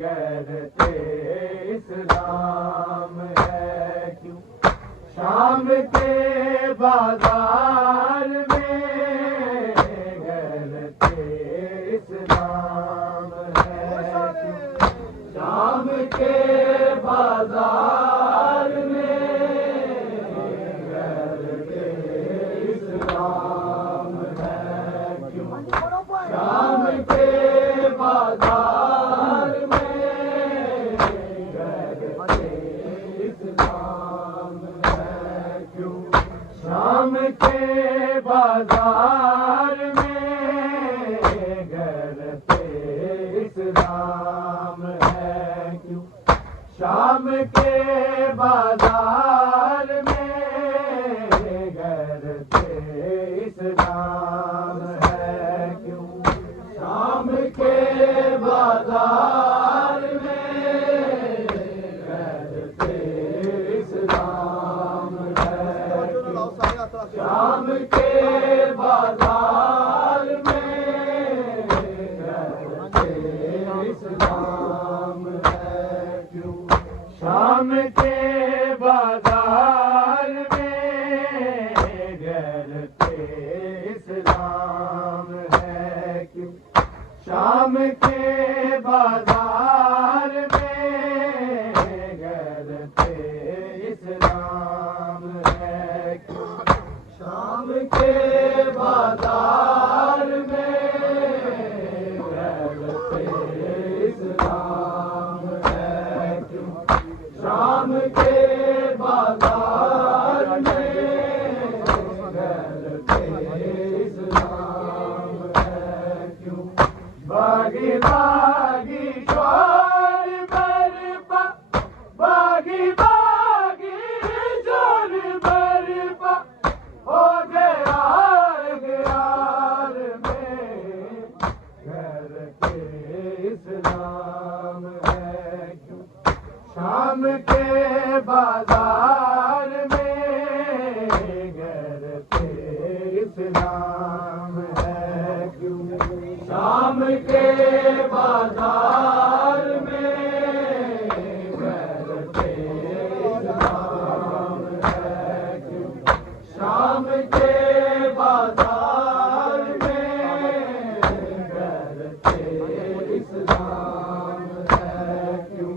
غیرت اسلام ہے کیوں شام کے بازار میں غیرت اسلام ہے کیوں شام کے بازار میں غیرت اسلام ہے کیوں شام کے بازار میں غیرت اسلام ہے کیوں شام کے بازار میں غیرت اسلام ہے کیوں شام کے بازار میں غیرت اسلام ہے کیوں شام کے بازار میں غیرت اسلام ہے کیوں شام کے بازار میں غیرت اسلام ہے کیوں شام کے بازار میں غیرت اسلام ہے کیوں شام کے بازار میں غیرت اسلام ہے کیوں شام کے بازار میں غیرت اسلام ہے کیوں شام کے بازار میں غیرت اسلام ہے کیوں باغی باغی شور برپا باغی باغی شور برپا ہو گیا گیار میں غیرت اسلام ہے کیوں شام کے بازار میں غیرت اسلام ہے کیوں شام کے بازار میں غیرت اسلام ہے کیوں شام کے بازار میں غیرت اسلام ہے کیوں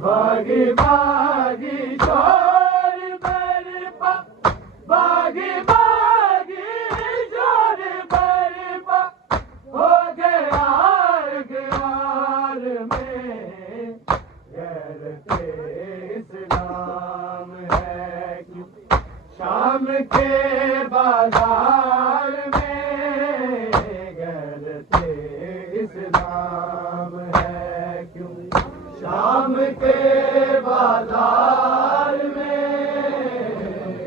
باغی باغی شور برپا باغی باغی شور برپا ہو گیا گیار میں غیرت اسلام ہے کیوں شام کے بازار میں غیرت اسلام ہے کیوں شام کے بازار میں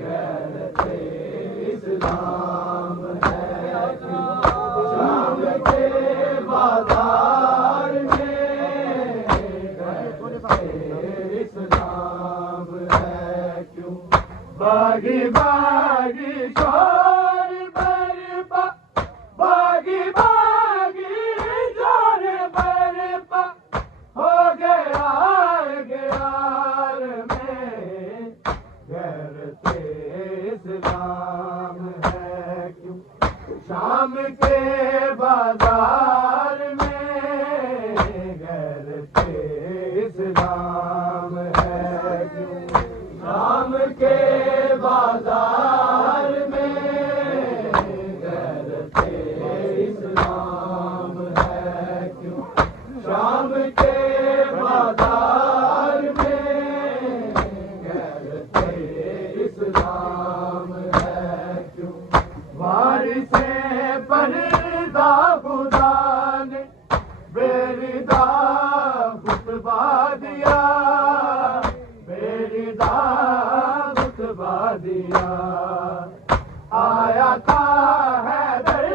غیرت اسلام ہے کیوں شام کے بازار میں غیرت اسلام ہے کیوں باغی باغی شور برپا باغی باغی شور برپا ہو گیا گیار میں غیرت اسلام ہے کیوں شام کے بازار میں غیرت اسلام ہے کیوں شام کے بازار میں غیرت اسلام ہے کیوں شام کے بازار میں غیرت اسلام ہے کیوں وارث پردہ خدا نے بیردہ خطبہ دیا بیردہ خطبہ دیا آیا تھا حیدر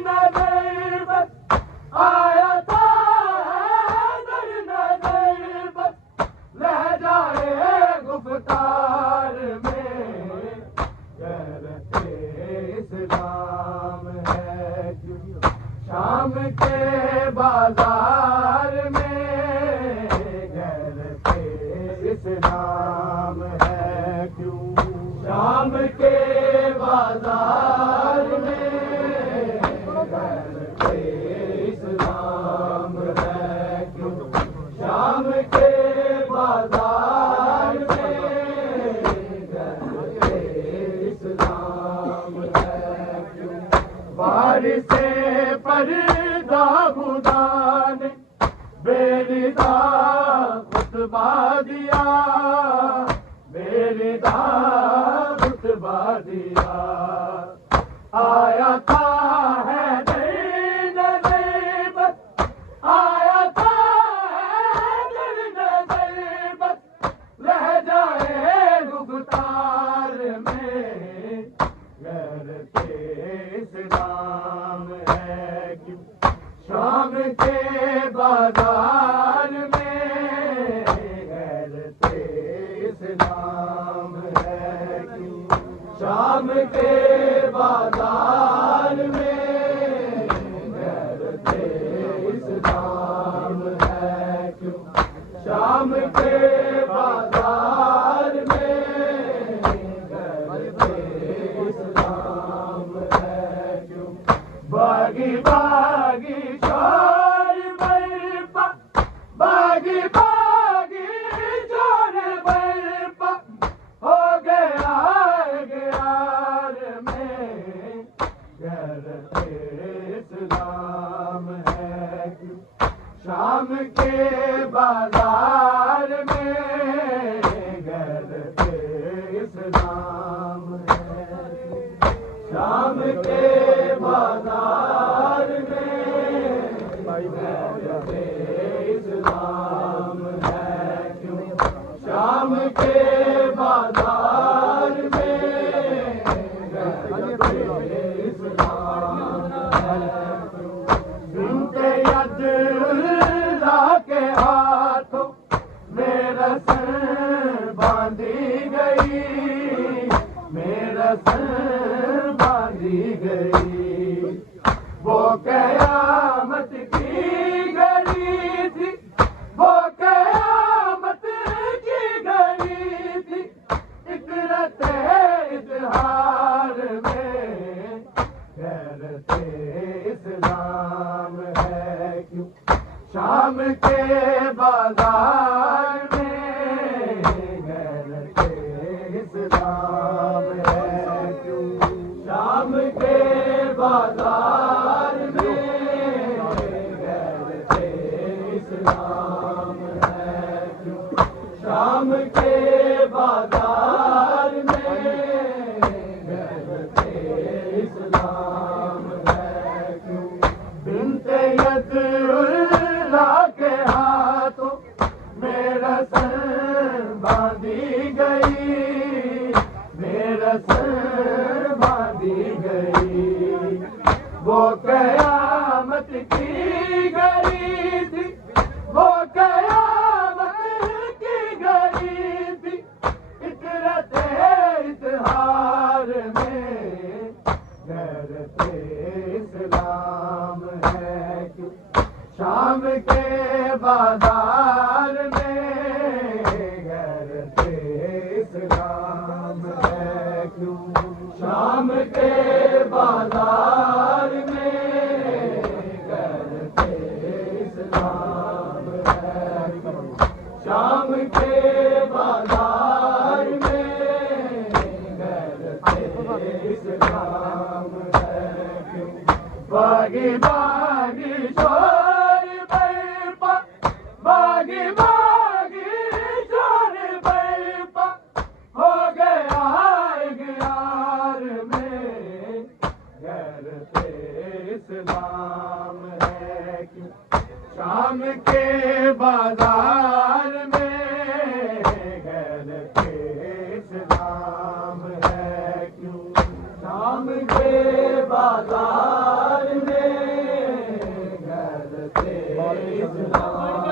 نظر بس آیا تھا حیدر نظر اسلام ہے کیوں؟ شام کے بازار میں غیرت اسلام ہے کیوں؟ شام کے بازار میں غیرت اسلام ہے کیوں؟ بارش پردہ خدا نے بےرضا خطبہ دیا، بےرضا خطبہ دیا، آیا تھا حیدر نظربت، آیا تھا حیدر نظربت، رہ جائے گفتار میں غیرت اسلام ہے کیوں؟ شام کے بازار میں غیرت اسلام ہے کیوں؟ شام کے بازار میں غیرت اسلام ہے کیوں؟ شام کے بازار میں غیرت اسلام ہے کیوں؟ باغی باغی شور برپا، باغی باغی شور برپا، ہو گیا گیار میں غیرت اسلام ہے کیوں؟ شام کے بازار میں غیرت اسلام ہے کیوں؟ شام کے بازار میں غیرت اسلام ہے کیوں؟ شام کے بازار میں غیرت اسلام ہے کیوں؟ بنت ید اللہ کے ہاتھوں میرا سر باندھی گئی، میرا سر باندھی گئی، وہ قیامت کی گھڑی تھی، وہ قیامت کی گھڑی تھی، فکرت اظہار میں غیرت اسلام ہے کیوں؟ شام کے بازار میں غیرت اسلام ہے کیوں؟ شام کے بازار میں غیرت اسلام ہے کیوں؟ شام کے بازار میں غیرت اسلام ہے کیوں؟ بنت ید اللہ کے ہاتھوں میرا سر باندھی گئی، میرا سر باندھی گئی، وہ قیامت کی گھڑی تھی، وہ قیامت کی گھڑی تھی، فکرت اظہار میں غیرت اسلام ہے کیوں؟ شام کے بازار میں غیرت اسلام ہے کیوں؟ شام کے بازار میں غیرت اسلام ہے کیوں؟ شام کے بازار میں غیرت اسلام ہے کیوں؟ باغی باغی شور برپا، باغی باغی شور برپا، ہو گیا گیار میں غیرت اسلام ہے کیوں؟ شام کے بازار میں غیرت اسلام ہے کیوں؟ شام کے بازار میں غیرت اسلام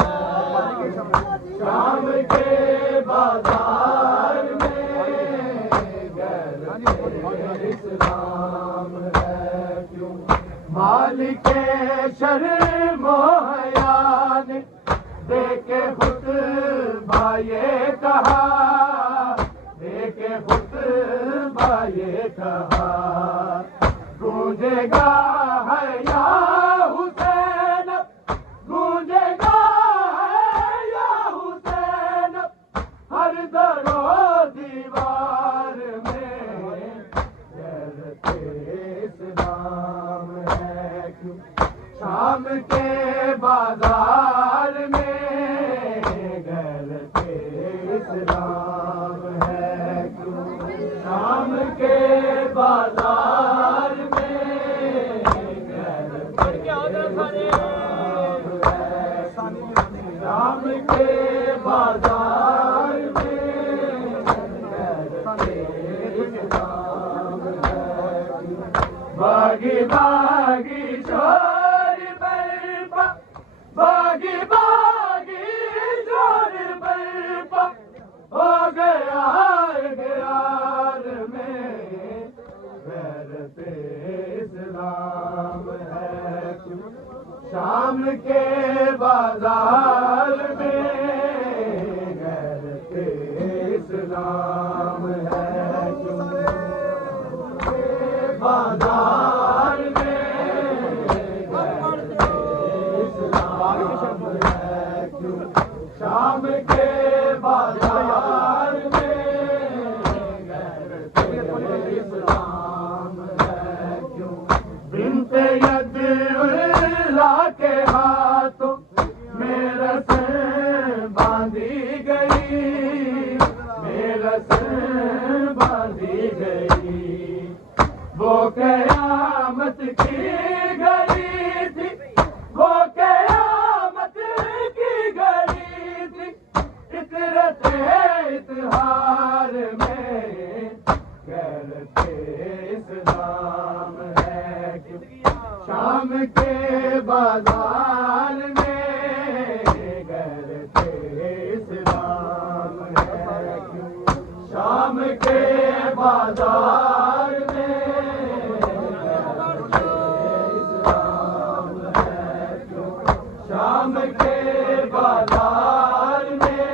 ہے کیوں؟ شام کے بازار میں غیرت اسلام ہے کیوں؟ مالک شرم و حیا نے دے کے خود بھائی کہا دیکھ خطبہ یہ کہا گونجے گا ہے یا حسین گونجے گا ہے یا حسین ہر در و دیوار میں غیرت اسلام ہے کیوں شام کے بازار میں غیرت اسلام ہے کیوں شام کے بازار میں غیرت اسلام ہے شام کے بازار میں غیرت اسلام ہے باغی باغی شور برپا باغی باغی شور برپا ہو گیا گرار میں غیرت اسلام ہے کیوں شام کے بازار میں غیرت اسلام ہے کیوں بازار میں غیرت اسلام ہے کیوں شام کے بازار میں غیرت اسلام ہے کیوں بنت ید اللہ کے ہاتھوں میرا سر باندھی گئی میرا سر باندھی گئی وہ قیامت کی گھڑی تھی وہ قیامت کی گھڑی تھی اطرت اطہار میں غیرت اسلام ہے کیوں شام کے بازار میں غیرت اسلام ہے کیوں شام کے بازار میں شام کے بازار میں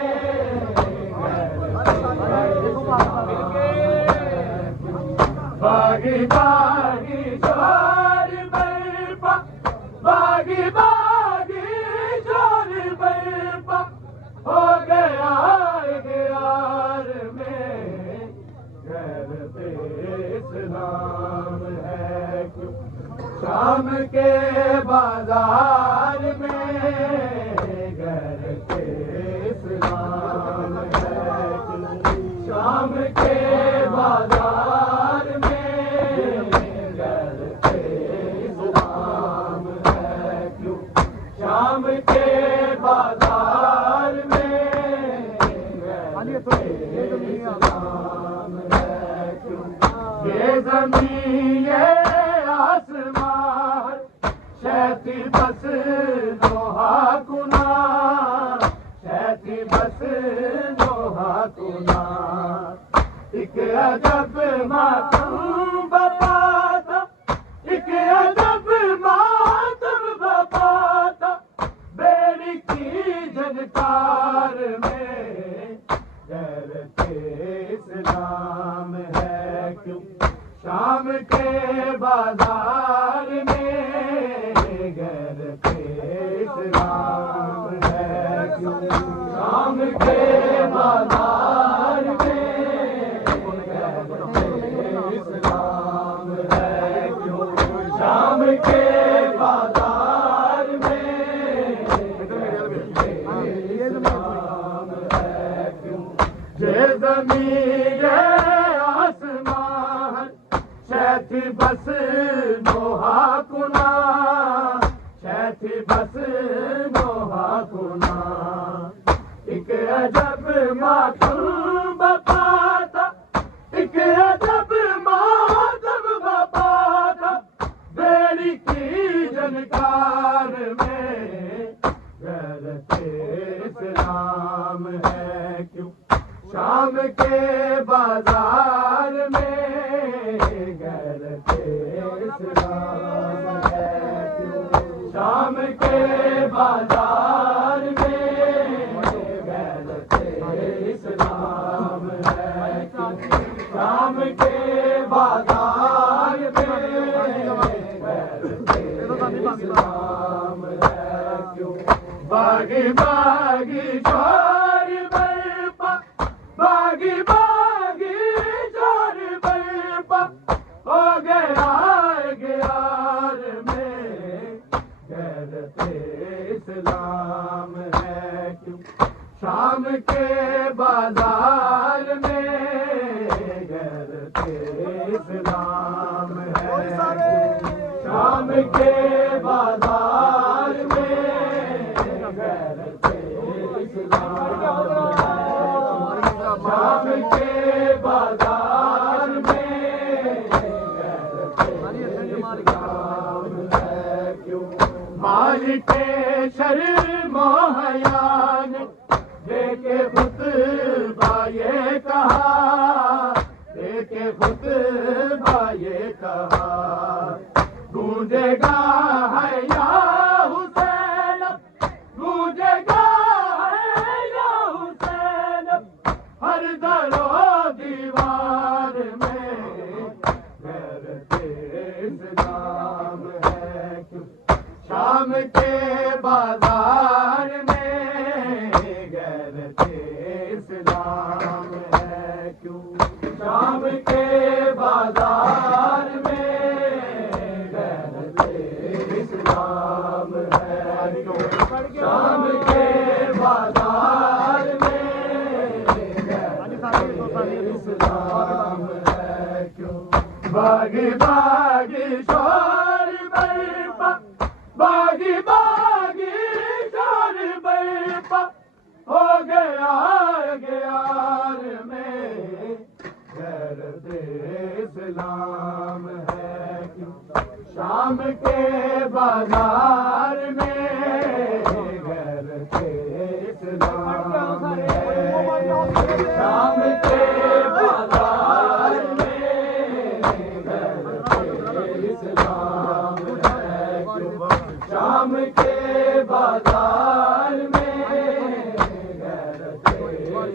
باغی باغی شور برپا باغی باغی شور برپا ہو گیا گرار میں غیرت اسلام ہے کیوں شام کے بازار میں غیرت اسلام ہے کیوں شام کے بازار میں غیرت اسلام ہے کیوں شام کے بازار میں غیرت اسلام ہے کیوں یہ زمین یہ آسمان شیطی بس نوحہ کنا شیطی بس نوحہ کنا ایک عجب ماتم بپا تھا ایک عجب ماتم بپا تھا بیڑی کی جھنکار میں غیرت اسلام ہے کیوں شام کے بازار میں غیرت اسلام ہے کیوں شام کے بازار میں غیرت اسلام ہے کیوں شام کے بازار میں غیرت اسلام ہے کیوں یہ زمین یہ آسمان شیطی بس نوحہ کنا شیطی بس نوحہ کنا ایک عجب ماتم بپا تھا ایک عجب ماتم بپا تھا بیڑی کی جھنکار میں غیرت اسلام ہے کیوں شام کے بازار میں غیرت اسلام ہے کیوں شام کے بازار میں غیرت اسلام باغی شور برپا باغی باغی شور برپا ہو گیا گیار میں غیرت اسلام ہے کیوں شام کے بازار میں غیرت اسلام ہے شام کے بازار میں غیرت اسلام ہے شام کے بازار میں غیرت اسلام ہے کیوں مالک شرم و حیا نے دیکھے خطبہ یہ کہا دیکھے خطبہ یہ کہا گونجے گا ہے یا حسین گونجے گا ہے یا حسین ہر در و دیوار میں غیرت اسلام ہے کیوں شام کے بازار میں غیرت اسلام ہے کیوں شام کے بازار میں غیرت اسلام ہے کیوں شام کے بازار میں غیرت اسلام ہے کیوں باغی باغی شور برپا باغی باغی شور برپا ہو گیا گیار میں غیرت اسلام ہے کیوں شام کے بازار میں غیرت اسلام ہے شام کے بازار میں غیرت اسلام ہے کیوں شام کے بازار میں غیرت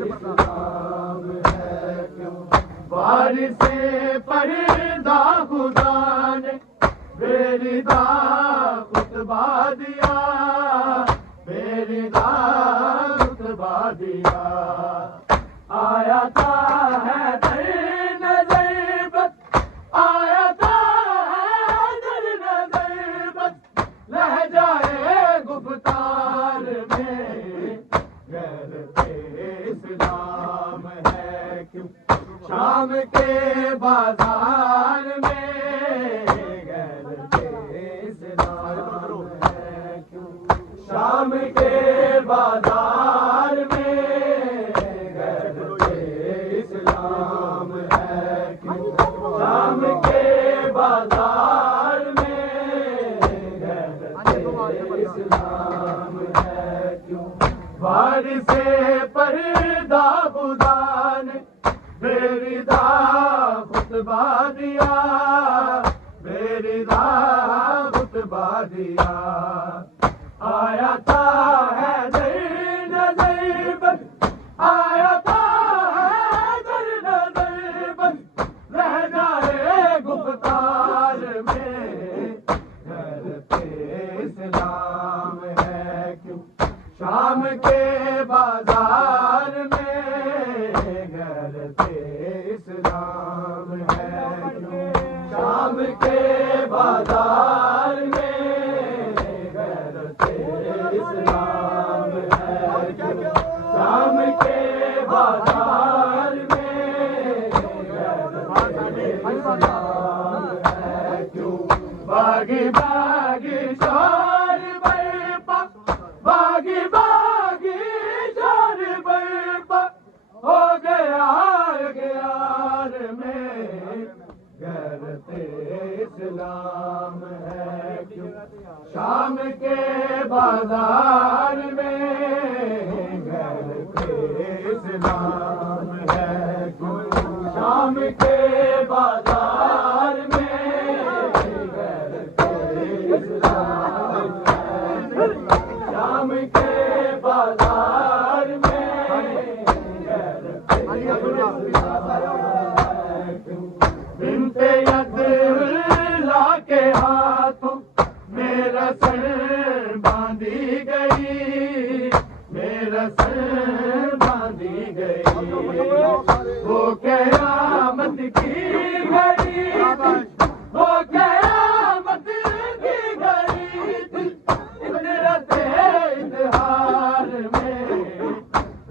اسلام ہے کیوں وارث پردہ خدا نے بےردا خطبہ دیا بےردا خطبہ دیا آیا تھا ہے در نظر بد آیا تھا ہے در نظر بد لہجائے گفتار میں غیرت اسلام ہے کیوں شام کے بازار میں غیرت اسلام ہے کیوں شام کے بازار میں غیرت اسلام ہے کیوں شام کے بازار میں غیرت اسلام ہے کیوں وارث پردہ خدا نے بےردا خطبہ دیا بےردا خطبہ دیا آیا تھا ہے در نظر بد آیا تھا ہے در نظر بد لہجائے گفتار میں غیرت اسلام ہے کیوں شام کے بازار میں غیرت اسلام ہے کیوں شام کے بازار میں غیرت اسلام ہے کیوں شام کے بازار میں غیرت اسلام ہے کیوں باغی باغی شور برپا باغی باغی شور برپا ہو گیا گیار میں غیرت اسلام ہے کیوں شام کے بازار میں غیرت اسلام ہے کیوں شام کے بازار میں غیرت اسلام ہے شام کے بازار میں غیرت بنت یداللہ کے ہاتھوں میرا سر باندھی گئی اثر باندھی گئی، وہ قیامت کی گھڑی، وہ قیامت کی گھڑی تھی، فطرت اظہار میں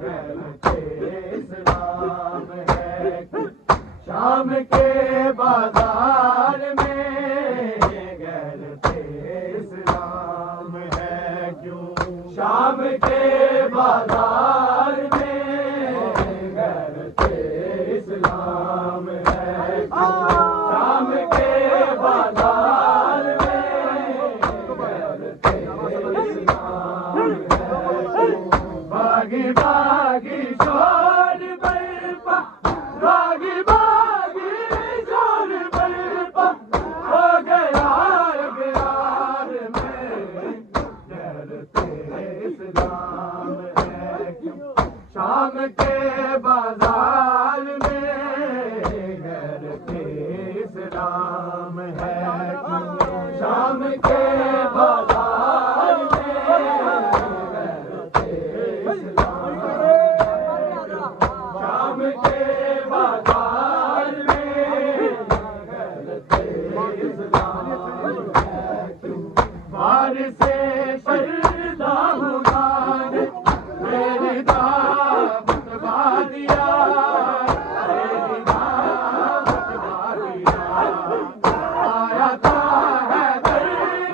غیرت اسلام ہے، شام کے بازار میں غیرت اسلام ہے کیوں، شام کے بازار میں غیرت اسلام ہے کیوں، شام کے بازار میں غیرت اسلام ہے کیوں، باغی باغی شور برپا، باغی باغی شور برپا ہو گیا اغیار میں غیرت اسلام ہے کیوں، شام کے بازار میں غیرت اسلام ہے کیوں، شام کے بازار میں غیرت اسلام ہے کیوں، شام کے بازار میں غیرت اسلام ہے کیوں، بار سے شردا ہوا نے میری دعوت بادیا، میری دعوت بادیا، آیا تھا حیدر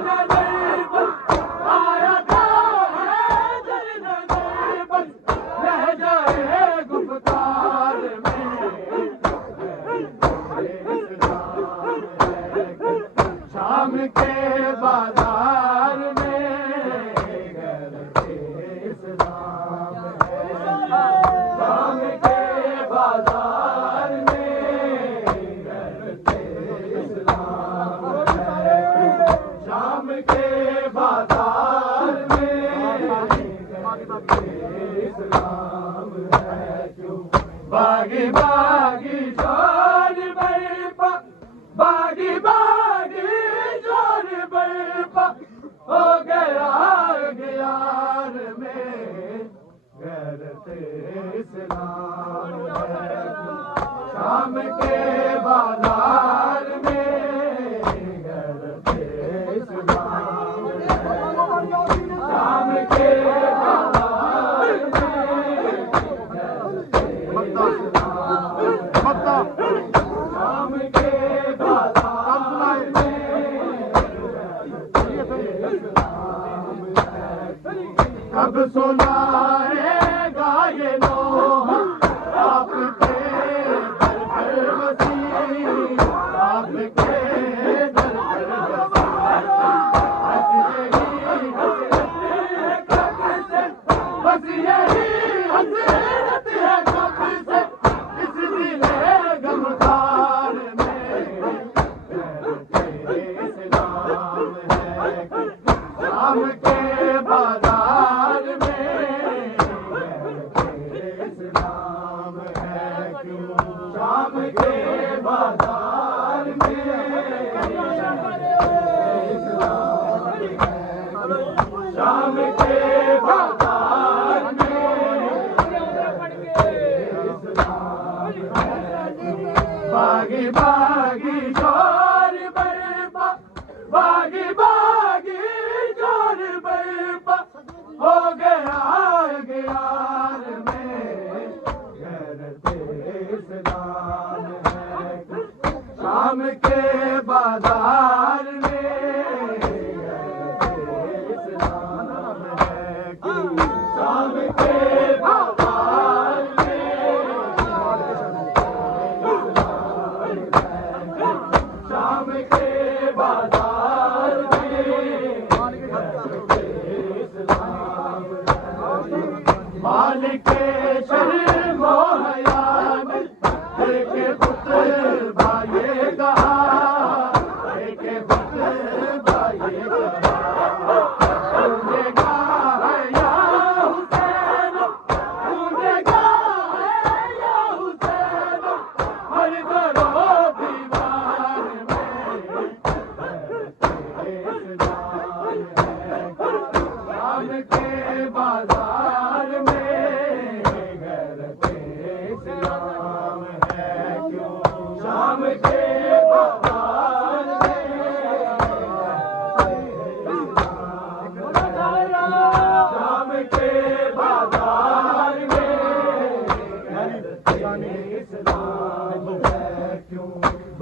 نظر پر، آیا تھا حیدر نظر پر، رہ جائے گفتار میں اسلام ہے کیوں، شام کے بازار میں غیرت اسلام ہے، شام کے بازار میں غیرت اسلام ہے کیوں، شام کے بازار میں غیرت اسلام ہے کیوں، باغی باغی شور برپا، باغی باغی شور برپا ہو گیا اغیار میں غیرت اسلام ہے کیوں، شام کے بازار میں غیرت اسلام ہے کیوں، شام کے بازار میں غیرت اسلام ہے کیوں، شام کے بازار میں کب سنائے گا یہ نوح آپ کے در پر وسیع، آپ کے در پر وسیع، بس یہی حسرت ہے کب سے اس دل غمخوار میں غیرت اسلام ہے کیوں، شام کے بازار میں غیرت اسلام ہے کیوں، شام کے بازار میں غیرت اسلام ہے کیوں، شام کے بازار میں غیرت اسلام ہے کیوں، باغی باغی شور برپا، باغی باغی شور برپا ہو گیا اغیار میں غیرت اسلام ہے کیوں، شام کے بازار میں غیرت اسلام ہے کیوں، شام کے بازار میں شام کے بازار میں اسلام ہے، مالک شرم و حیا میں ایک خطبہ یہ کہا، ایک خطبہ یہ کہا، تم نے کہا ہے یا حسین، تم نے کہا ہے یا حسین، ہر کرو دیوار میں اسلام ہے، شام کے بازار میں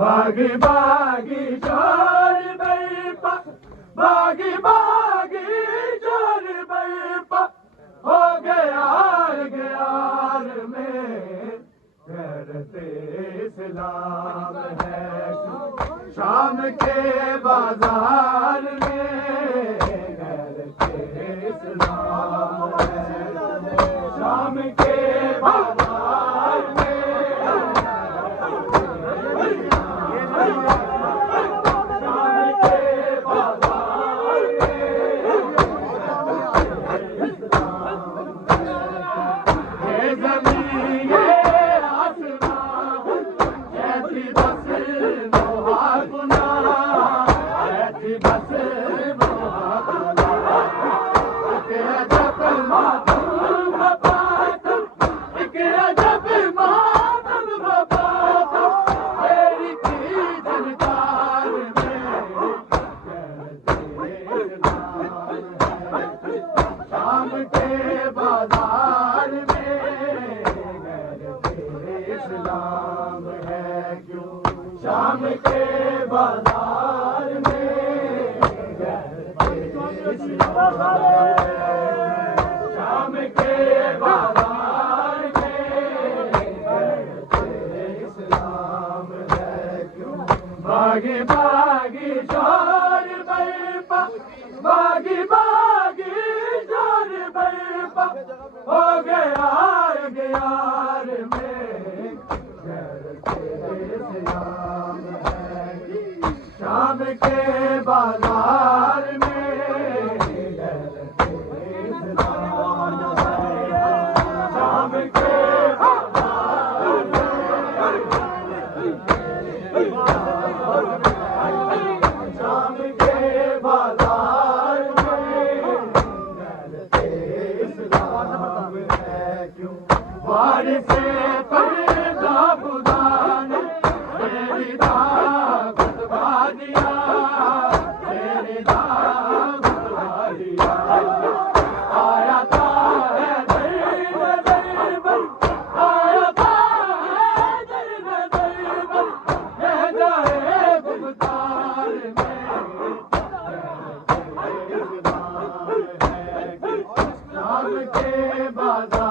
باغی باغی چور برپا باغی باغی چور برپا ہو گیار گیار میں غیرت اسلام ہے شام کے بازار میں غیرت اسلام ہے شام کے بازار میں شام کے بازار میں شام کے بازار میں اسلام ہے کیوں باغی باغی چور برپا باغی باغی چور برپا ہو گیار گیار میں شام کے بازار میں شام کے بازار شام کے بازار میں اسلام ہے کیوں بارش پردہ خدا نے تیری دعوت دیا تیری دعوت دیا آیا تھا ہے در پر آیا تھا ہے در پر رہ جائے گفتار میں شام کے بازار